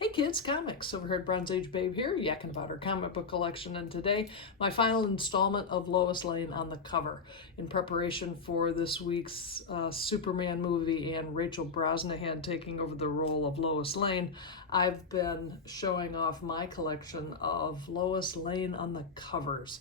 Hey kids, comics. Silverhaired Bronze Age Babe here, yakking about her comic book collection, and today my final installment of Lois Lane on the cover. In preparation for this week's Superman movie and Rachel Brosnahan taking over the role of Lois Lane, I've been showing off my collection of Lois Lane on the covers.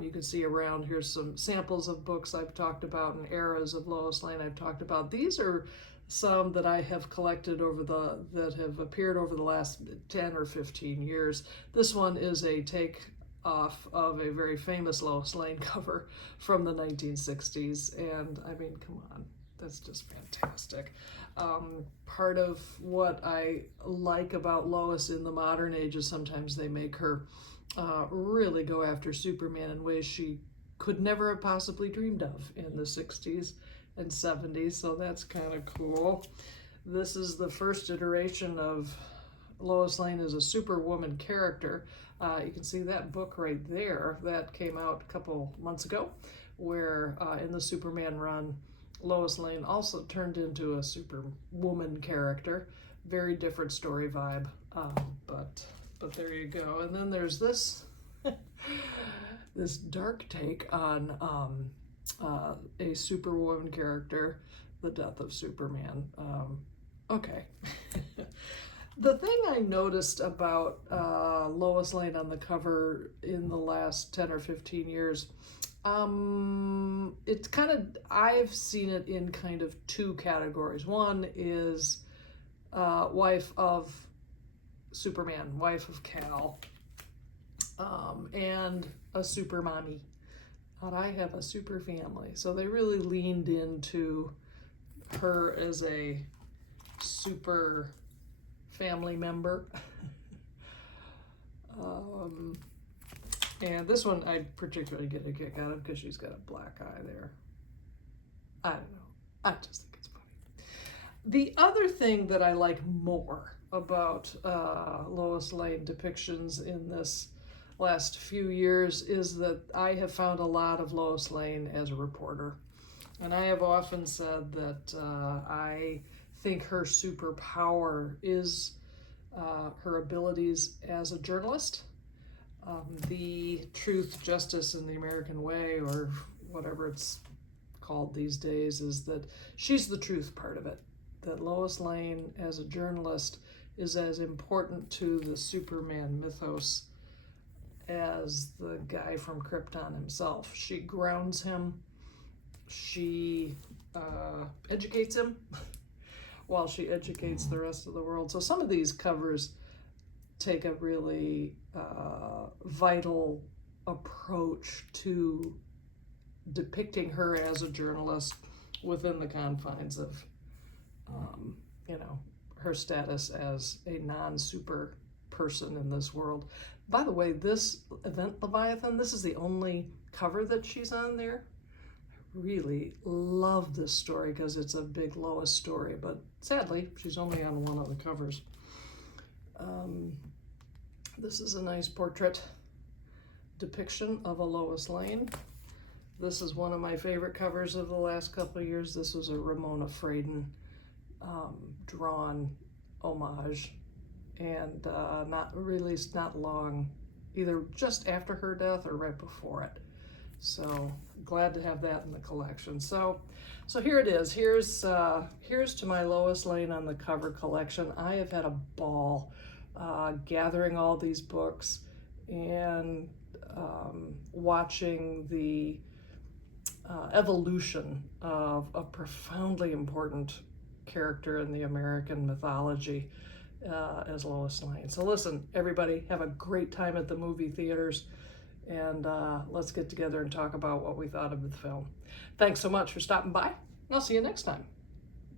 You can see around here some samples of books I've talked about and eras of Lois Lane I've talked about. These are some that I have collected that have appeared over the last 10 or 15 years. This one is a take off of a very famous Lois Lane cover from the 1960s, and I mean, come on, that's just fantastic. Part of what I like about Lois in the modern age is sometimes they make her really go after Superman in ways she could never have possibly dreamed of in the 60s and 70s, so that's kind of cool. This is the first iteration of Lois Lane as a Superwoman character. You can see that book right there. That came out a couple months ago, where in the Superman run, Lois Lane also turned into a Superwoman character. Very different story vibe, but there you go. And then there's this this dark take on a Superwoman character, the death of Superman. Okay. The thing I noticed about Lois Lane on the cover in the last 10 or 15 years, it's kind of, I've seen it in kind of two categories. One is wife of Superman, wife of Cal, and a super mommy. But I have a super family. So they really leaned into her as a super family member. And this one I particularly get a kick out of because she's got a black eye there. I don't know. I just think it's funny. The other thing that I like more about Lois Lane depictions in this last few years is that I have found a lot of Lois Lane as a reporter. And I have often said that I think her superpower is her abilities as a journalist. The truth, justice, and the American way, or whatever it's called these days, is that she's the truth part of it. That Lois Lane as a journalist is as important to the Superman mythos as the guy from Krypton himself. She grounds him, she educates him while she educates the rest of the world. So some of these covers take a really vital approach to depicting her as a journalist within the confines of, her status as a non-super person in this world. By the way, this Event Leviathan, this is the only cover that she's on there. I really love this story because it's a big Lois story, but sadly, she's only on one of the covers. This is a nice portrait depiction of a Lois Lane. This is one of my favorite covers of the last couple of years. This was a Ramona Fradon drawn homage, and not released not long, either just after her death or right before it. So glad to have that in the collection. So here it is. Here's to my Lois Lane on the cover collection. I have had a ball gathering all these books and watching the evolution of a profoundly important character in the American mythology as Lois Lane. So listen, everybody, have a great time at the movie theaters, and let's get together and talk about what we thought of the film. Thanks so much for stopping by, and I'll see you next time.